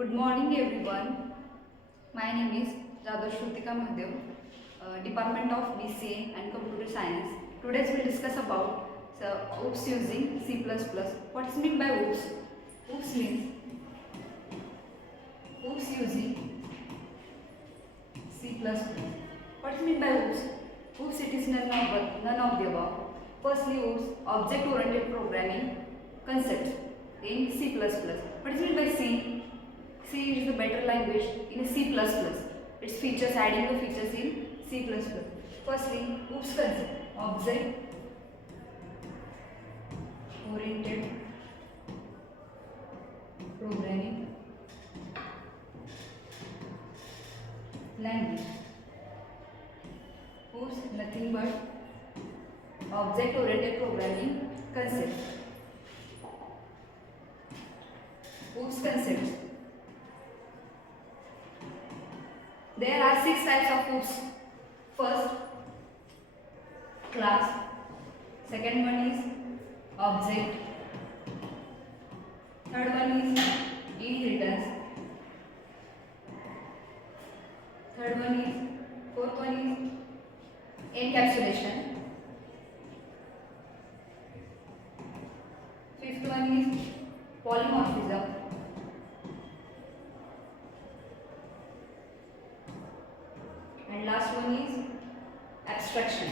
Good morning everyone. My name is Shrutika Mahadev, Department of BCA and Computer Science. Today we will discuss about OOPS using C++. What is meant by OOPS? OOPS means OOPS using C++. What is meant by OOPS? OOPS it is none of the above. Firstly, OOPS object oriented programming concept in C++. What is meant by C? C is the better language in C++. Its features, adding the features in C++. Firstly, OOPS concept, object oriented programming language. OOPS nothing but object oriented programming concept. OOPS concept. There are 6 types of OOPS. First, class. Second one is object. Third one is inheritance. Fourth one is encapsulation. Fifth one is polymorphism. And last one is abstraction.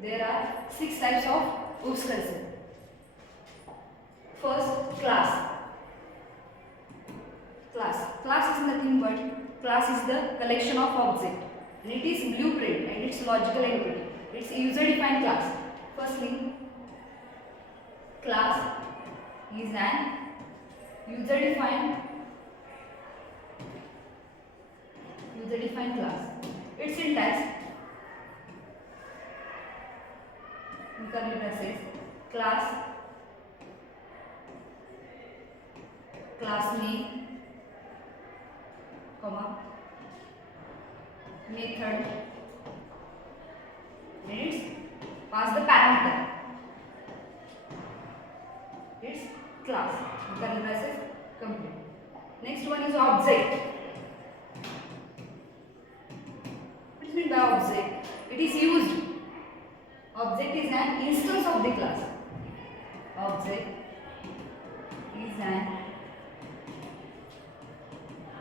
There are 6 types of OOPS concept. First, class. Class is nothing but class is the collection of objects. And it is blueprint and its logical entity. It's a user-defined class. Firstly, class is an user-defined class. Its syntax in curly braces, class name, comma, method, and it's pass the parameter. It's class in curly braces complete. Next one is object. By object, it is used. Object is an instance of the class. Object is an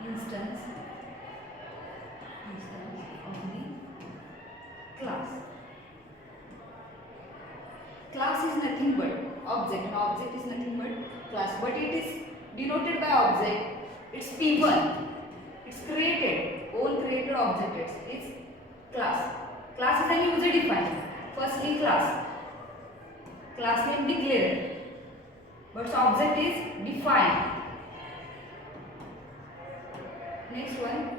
instance of the class. Class is nothing but object, and object is nothing but class. But it is denoted by object. It's P1. It's created, own created object. It's class. Class is an user defined. Firstly, class name declared, but object is defined. Next one,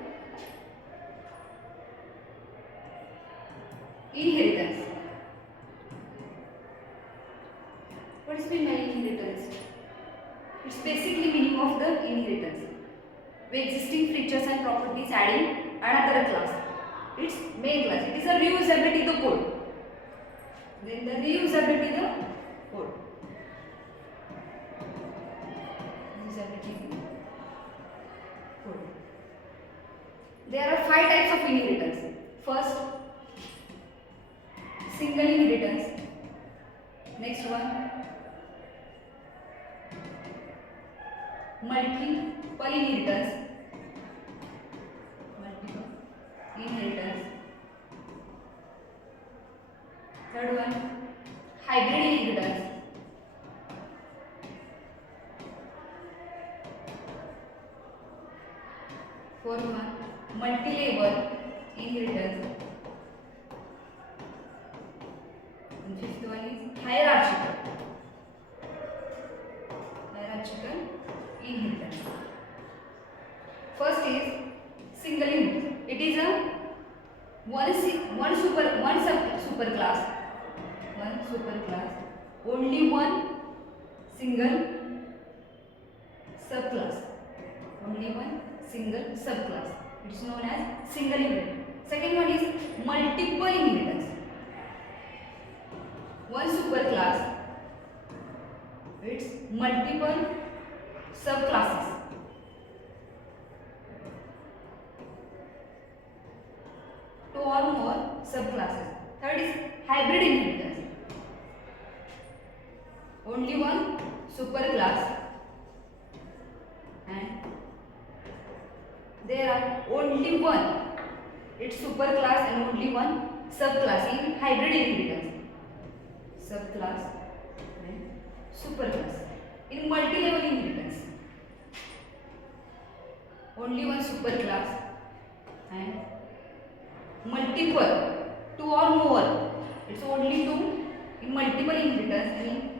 inheritance. What is meant by inheritance? It's basically meaning of the inheritance. With existing features and properties adding another class. Its main class. It is a reusability of the code. Then the reusability of the code. Reusability of the code. There are 5 types of inheritance. First, single inheritance. Next one, multiple inheritance. Inheritance. Third one, hybrid inheritance. Fourth one, multi-level inheritance. And fifth one is hierarchical inheritance. First is single inheritance. It is a one super class, only one single subclass. It is known as single inheritance. Second one is multiple inheritance. One superclass, its multiple subclasses. Two or more subclasses. Third is hybrid inheritance. Only one superclass and there are only one its superclass and only one subclass in hybrid inheritance. Subclass and superclass. In multi-level inheritance, only one superclass and multiple, two or more. It's only two in multiple inheritance and in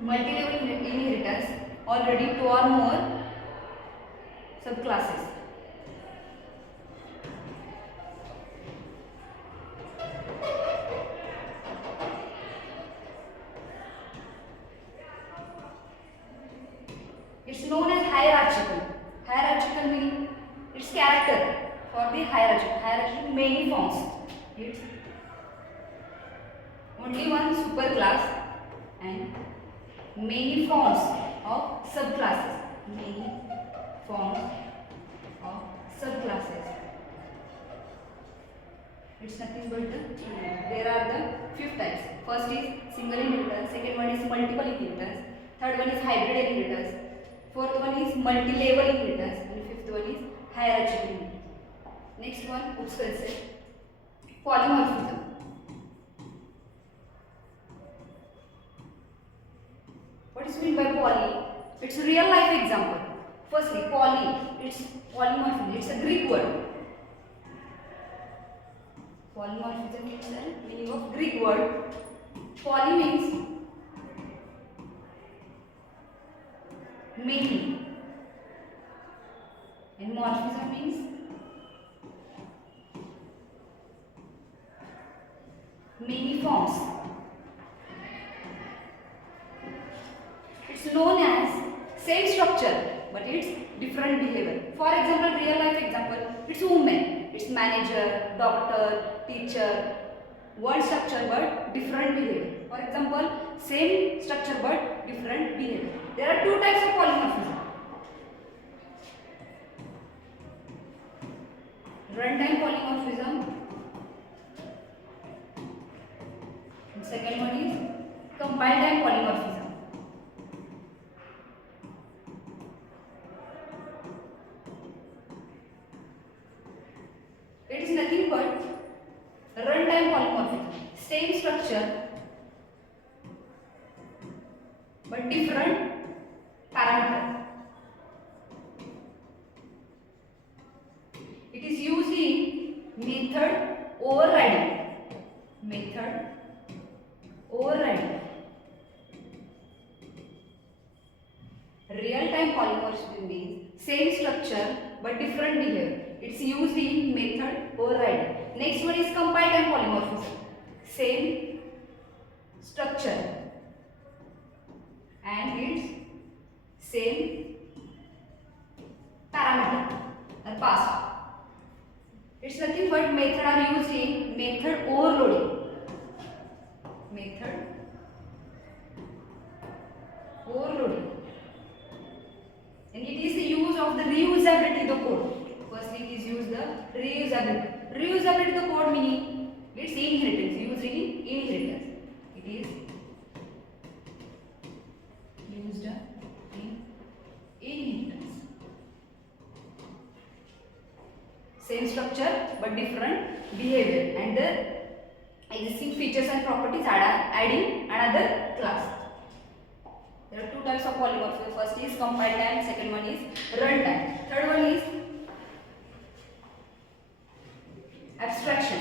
multi-level inheritance already two or more subclasses. It's known as hierarchical. Hierarchical meaning its character for the hierarchy. Hierarchy many forms. It's only one superclass and many forms of subclasses. Many forms of subclasses. It's nothing but there are the fifth types. First is single inheritance. Second one is multiple inheritance. Third one is hybrid inheritance. Fourth one is multi-level inheritance and fifth one is hierarchical inheritance. Next one, polymorphism. What is meant by poly? It's a real life example. Firstly, poly, it's polymorphism. It's a Greek word. Polymorphism is the meaning of Greek word. Poly means many and morphism means many forms. It's known as same structure but it's different behavior. For example, real life example, it's woman, it's manager, doctor, teacher, one structure but different behavior. For example, same structure but different behavior. There are two types of polymorphism. Runtime polymorphism and second one is compile time polymorphism. It is nothing but runtime polymorphism. Same structure but different parameter. It is used in method overriding. Method overriding. Real-time polymorphism means same structure but different behavior. It's used in method overriding. Next one is compile time polymorphism. Same structure and its same parameter are passed. It's nothing but method are used in method overloading. Method overloading. And it is the use of the reusability of the code. Firstly, it is used the reusability. Reusability of the code meaning it's inheritance. Used in inheritance. It is used in inheritance. Same structure but different behavior and the existing features and properties adding another class. There are two types of polymorphism. First is compile time, second one is runtime. Third one is abstraction.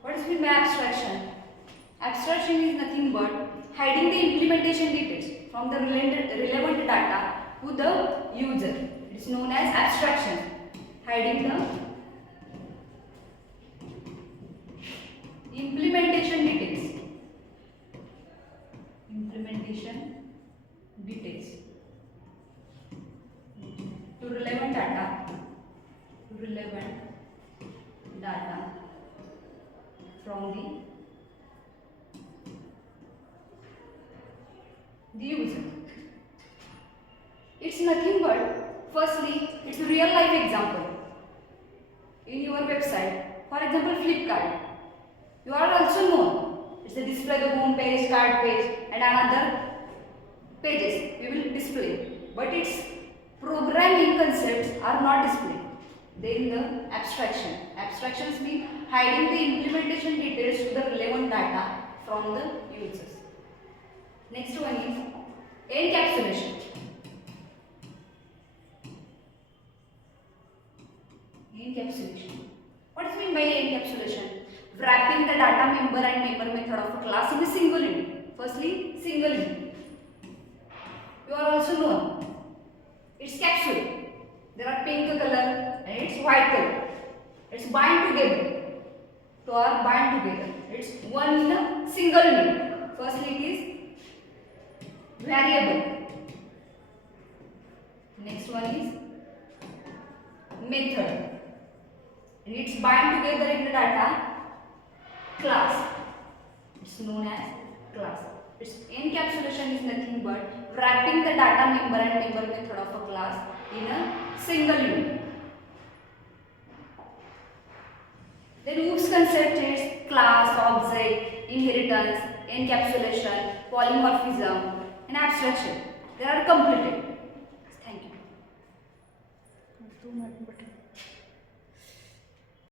What is meant by abstraction? Abstraction is nothing but hiding the implementation details from the relevant data to the user. It is known as abstraction. Hiding the implementation details. Implementation details to relevant data. From the the user. It's nothing but, firstly, it's a real life example. In your website, for example Flipkart, you are also known. It's a display the home page, card page and another pages we will display. But its programming concepts are not displayed. Then the abstraction. Abstractions mean hiding the implementation details to the relevant data from the users. Next one is encapsulation. Encapsulation. What is mean by encapsulation? Wrapping the data member and member method of a class in a single unit. Firstly, single unit. You are also known. It's capsule. There are pink color and it's white color. It's bind together. Two are bind together. It's one in a single unit. Firstly, it is variable. Next one is method. And it's bind together in the data class. It's known as class. Its encapsulation is nothing but wrapping the data member and member method of a class in a single unit. Then OOPS concept is class, object, inheritance, encapsulation, polymorphism and abstraction. They are completed. Thank you.